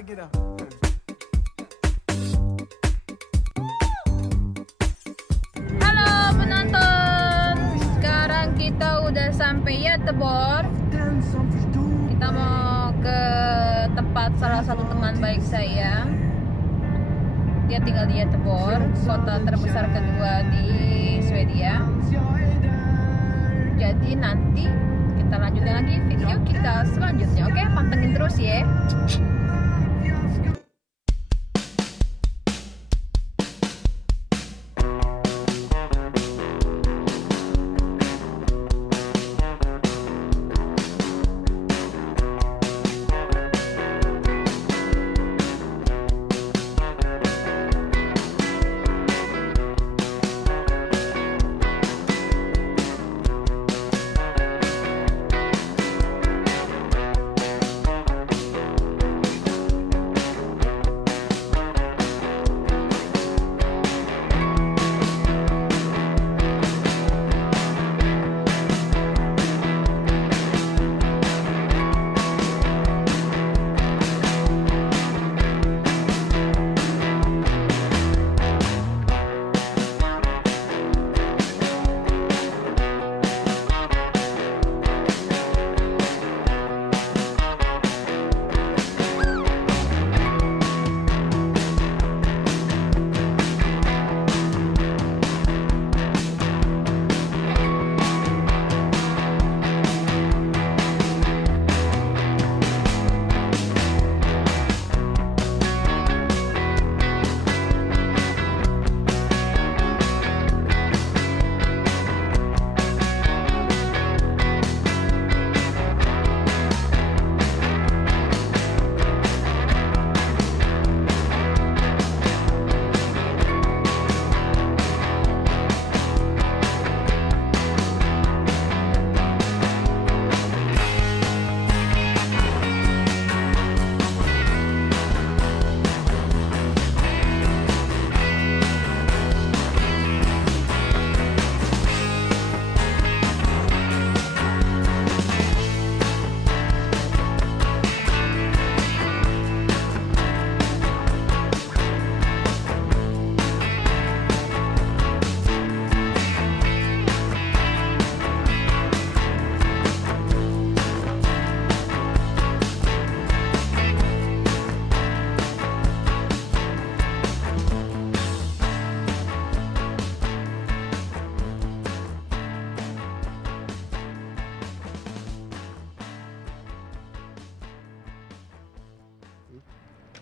gotta get up. Halo penonton, sekarang kita udah sampai Göteborg. Kita mau ke tempat salah satu teman baik saya. Dia tinggal di Göteborg, kota terbesar kedua di Swedia. Jadi nanti kita lanjutin lagi video kita selanjutnya. Oke, pantengin terus ya.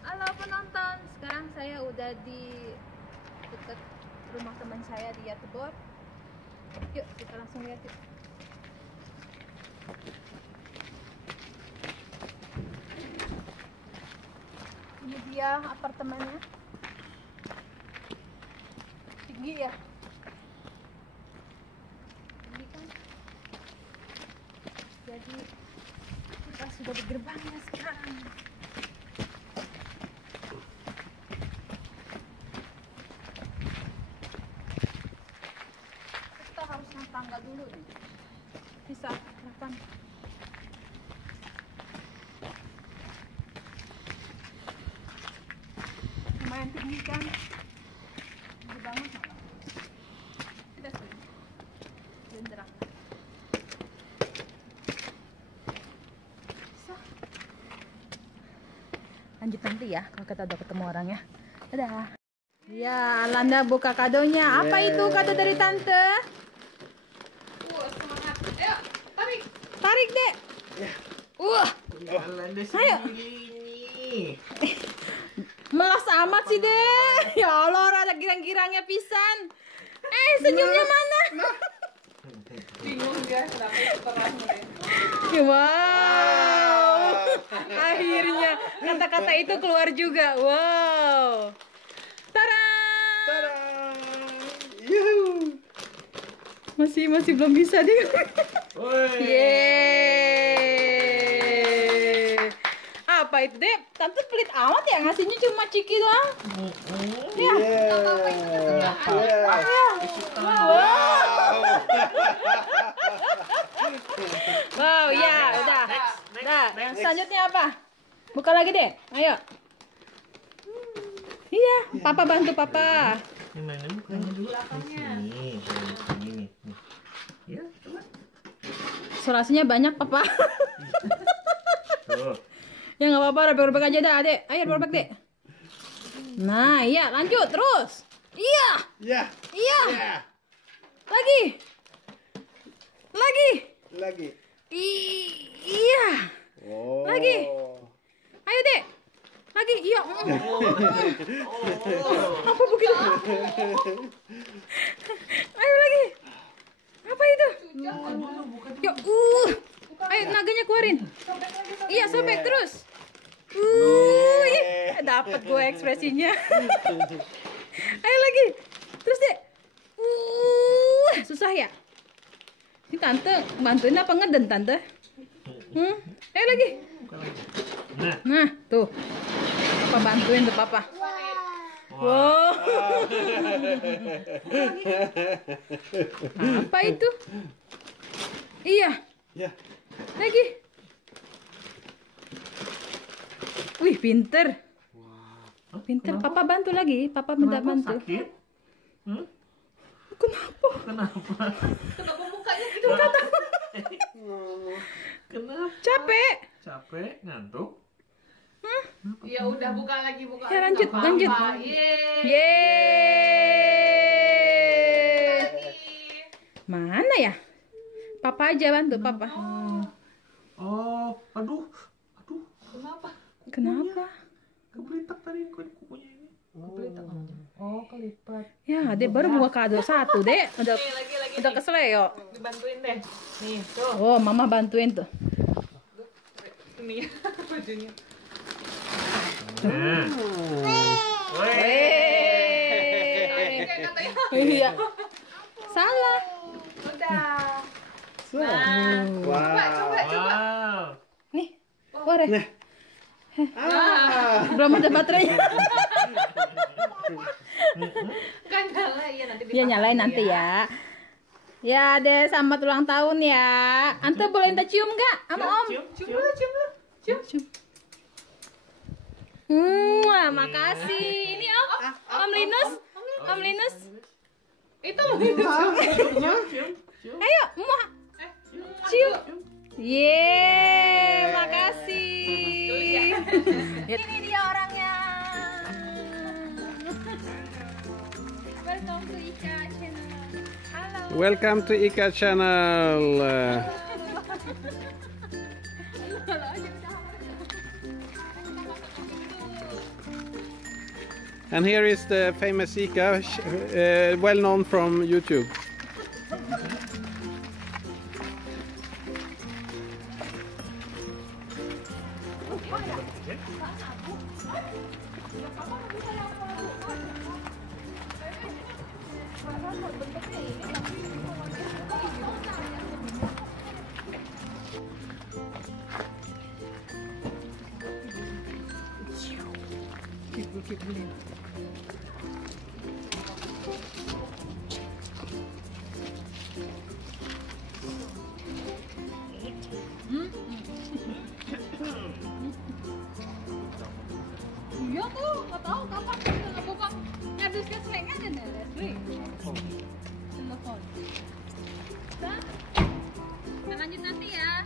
Halo penonton, sekarang saya udah di dekat rumah teman saya di Göteborg. Yuk kita langsung lihat yuk. Ini dia apartemennya. Tinggi ya? Tinggi kan? Jadi kita sudah di gerbangnya sekarang. Tangga dulu nih. Bisa kelihatan. Lumayan tinggi kan? Tinggi banget malah. Tidak sih. Jenderang. Bisa. Lanjut nanti ya kalau kita udah ketemu orangnya. Dadah. Ya, Landa buka kadonya. Apa itu kado dari tante? Tarik dek. Ayo. Melas amat sih dek. Ya Allah, ada girang-girangnya pisan. Senyumnya mana? Bingung dia kenapa setelahnya. Wow. Akhirnya kata-kata itu keluar juga. Wow. Tada. Masih belum bisa deh. Yeay. Apa itu deh? Tante pelit amat ya ngasihnya cuma ciki doang. Ya. Wow, ya udah. Nah, yang selanjutnya apa? Buka lagi deh. Ayo. Iya, papa bantu papa. Yang mana mukanya dulu? Di sini nih. Ya, coba. Sulasinya banyak papa. Tuh. Ya nggak apa-apa, robek-robek aja dah, adek. Ayo robek dek. Nah, iya lanjut terus. Iya. Ya. Iya. Ya. Lagi. Lagi. Lagi. Iya. Oh. Lagi. Ayo dek. Lagi. Iya. Apa begitu? Ayo lagi. Apa itu? Ya, ayo naganya keluarin. Iya, sobek terus. Dapat gue ekspresinya. Ayo lagi. Terus deh. Susah ya? Ini tante bantuin apa ngeden tante? Ayo lagi. Nah, tuh. Papa bantuin tuh papa. Wow. Apa itu? Iya. Ya. Lagi. Wih, pinter. Pinter. Papa bantu lagi. Papa minta bantu. Sakit? Kenapa? Kenapa mukanya gitu? Kata. Kenapa? Capek. Capek, ngantuk. Ya udah buka lagi. Ya lanjut, Nggak lanjut. apa-apa. Yeay. Yeay. Mana ya? Papa aja bantu papa. Oh, aduh. Kenapa? Kebelitak tadi kukunya ini. Oh, kelipat. Ya, Dek baru buka kado satu, Dek. Udah Lagi udah keseleo. dibantuin deh. Nih, tuh. Oh, Mama bantuin tuh. Ini bajunya. Nah. Wey. Katanya. Iya. Salah. Udah. Wow. Wow. Nih, boleh. Ah. Belum ada baterainya. Kan nyala ya nanti Ya nyalain nanti ya. Ya, Dek, selamat ulang tahun ya. Ante boleh minta cium nggak sama Om? Cium dulu. Cium. Makasih. Ini Om Linus. Om Linus. Itu Ayo, muah. Cium. Yeay, makasih. Ini dia orangnya. Welcome to Ika channel. Halo. Welcome to Ika channel. And here is the famous Ika, well known from YouTube. Iya tuh, nggak tahu kapan kita nggak buka. Habis ke selengnya ada nih, Leslie. Telepon. Nah, lanjut nanti ya.